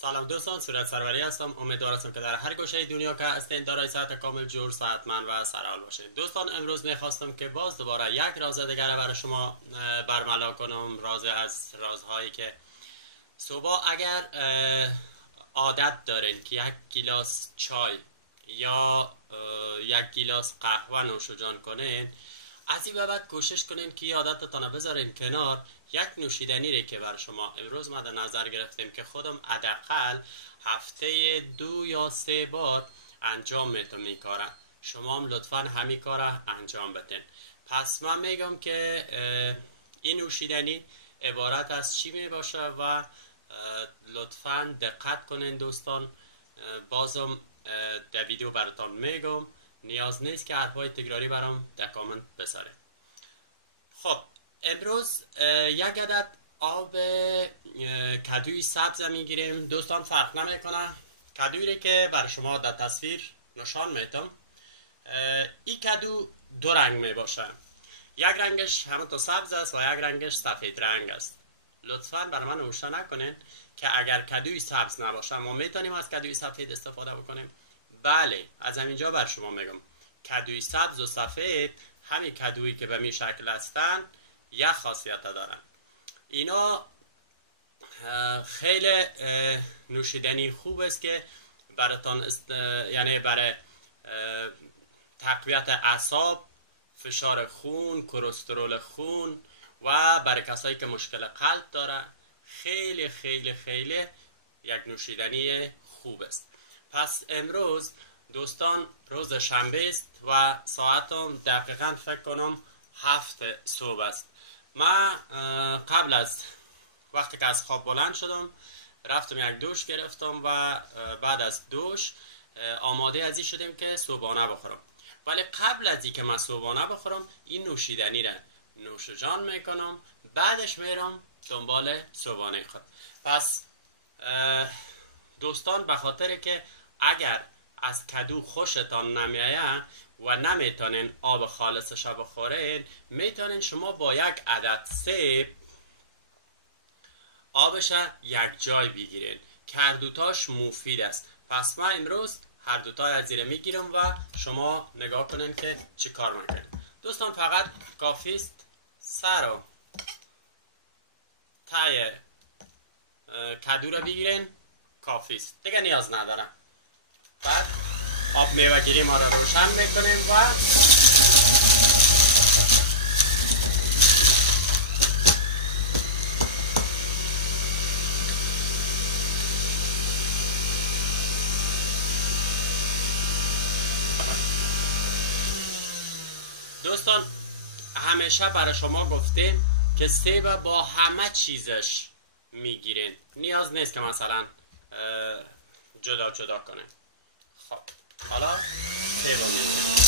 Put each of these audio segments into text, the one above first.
سلام دوستان، صورت سروری هستم. امیدوار هستم که در هر گوشه دنیا که هستین دارای صحت کامل، جور، صحتمند و سرحال باشین. دوستان امروز میخواستم که باز دوباره یک راز دیگر برای شما برملا کنم. رازهایی که صبح اگر عادت دارین که یک گیلاس چای یا یک گیلاس قهوه نوش جان کنین، از این بعد کوشش کنین که عادتتان بذارین کنار. یک نوشیدنی ری که برای شما امروز ما در نظر گرفتیم که خودم حداقل هفته 2 یا 3 بار انجام میتونم این کارا. شما هم لطفا همین کارا انجام بدین. پس من میگم که این نوشیدنی عبارت از چی می باشه و لطفا دقت کنین دوستان. بازم در ویدیو براتون میگم، نیاز نیست که حرفای تکراری برام در کامنت بذارین. خب امروز یک عدد آب کدوی سبز میگیریم دوستان. فرق نمیکنه کدویی که برای شما در تصویر نشان میتم. این کدو 2 رنگ می باشه، یک رنگش همون سبز است و یک رنگش سفید رنگ است. لطفا برای من نوشته نکنین که اگر کدوی سبز نباشه ما میتونیم از کدوی سفید استفاده بکنیم. بله، از همینجا بر شما میگم کدوی سبز و سفید همین کدویی که به می شکل هستن یک خاصیت دارن. اینا خیلی نوشیدنی خوب است که براتون یعنی برای تقویت اعصاب، فشار خون، کلسترول خون و برای کسایی که مشکل قلب داره خیلی خیلی خیلی یک نوشیدنی خوب است. پس امروز دوستان روز شنبه است و ساعتم دقیقاً فکر کنم 7 صبح است. من قبل از وقتی که از خواب بلند شدم رفتم یک دوش گرفتم و بعد از دوش آماده ازی شدیم که صبحانه بخورم. ولی قبل از اینکه من صبحانه بخورم این نوشیدنی را نوش جان میکنم، بعدش میرم دنبال صبحانه خود. پس دوستان به خاطر که اگر از کدو خوشتان نمیایه و نمیتونین آب خالصش بخورین، میتونین شما با یک عدد سیب آبش یک جای بگیرین که هر دوتاش مفید است. پس من امروز هر دوتای از زیر میگیرم و شما نگاه کنین که چی کار میکنین. دوستان فقط کافی است سر و تای کدو رو بگیرین، کافی است دیگه، نیاز ندارم. بعد آب میوه گیری ما را روشن میکنیم و دوستان همیشه برای شما گفتیم که سیب با همه چیزش میگیرین، نیاز نیست که مثلا جدا جدا کنین. خب حالا سیب رو میگیریم.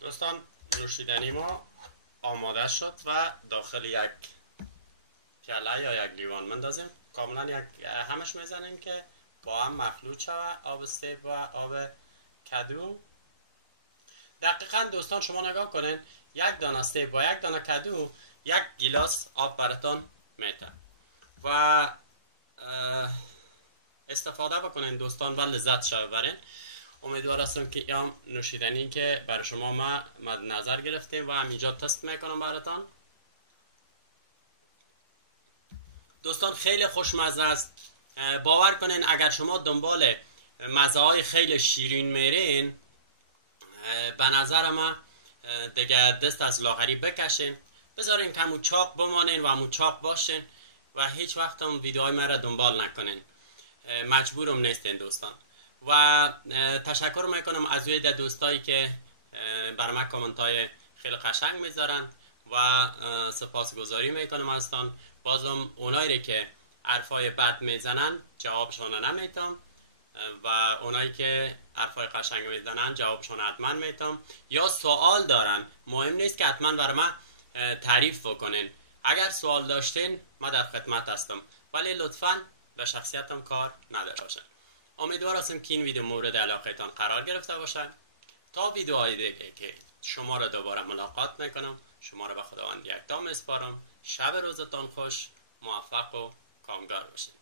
دوستان نوشیدنی ما آماده شد و داخل یک پیاله یا یک لیوان مندازیم. کاملا یک همش میزنیم که با هم مخلوط شود آب سیب و آب کدو. دقیقا دوستان شما نگاه کنین، یک دانه سیب و یک دانه کدو یک گیلاس آب براتون میده و استفاده بکنین دوستان و لذت شو ببرین. امیدوار هستم که این نوشیدنی که برای شما ما مد نظر گرفتیم و همینجا تست میکنم براتون. دوستان خیلی خوشمزه است. باور کنین اگر شما دنبال مزه های خیلی شیرین میرین، به نظر من دیگه دست از لاغری بکشین، بذارین که همو چاق بمانین و همو چاق باشین و هیچ وقت هم ویدیوهای مرا دنبال نکنین. مجبورم نیستین دوستان. و تشکر میکنم از روی دوستایی که برای من کامنت های خیلی قشنگ میذارن و سپاسگزاری میکنم ازتان. بازم اونایی که حرفای بد میزنن جوابشون نمیتم و اونایی که حرفای قشنگ میزنن جوابشون حتما میتم. یا سوال دارن، مهم نیست که حتما برای من تعریف بکنین، اگر سوال داشتین ما در خدمت هستم، ولی لطفاً به شخصیتم کار نداشته باشین. امیدوار هستم که این ویدیو مورد علاقتان قرار گرفته باشه. تا ویدیوهای دیگه که شما را دوباره ملاقات میکنم، شما را به خداوند یکتا میسپارم. شب روزتان خوش، موفق و کامگار باشید.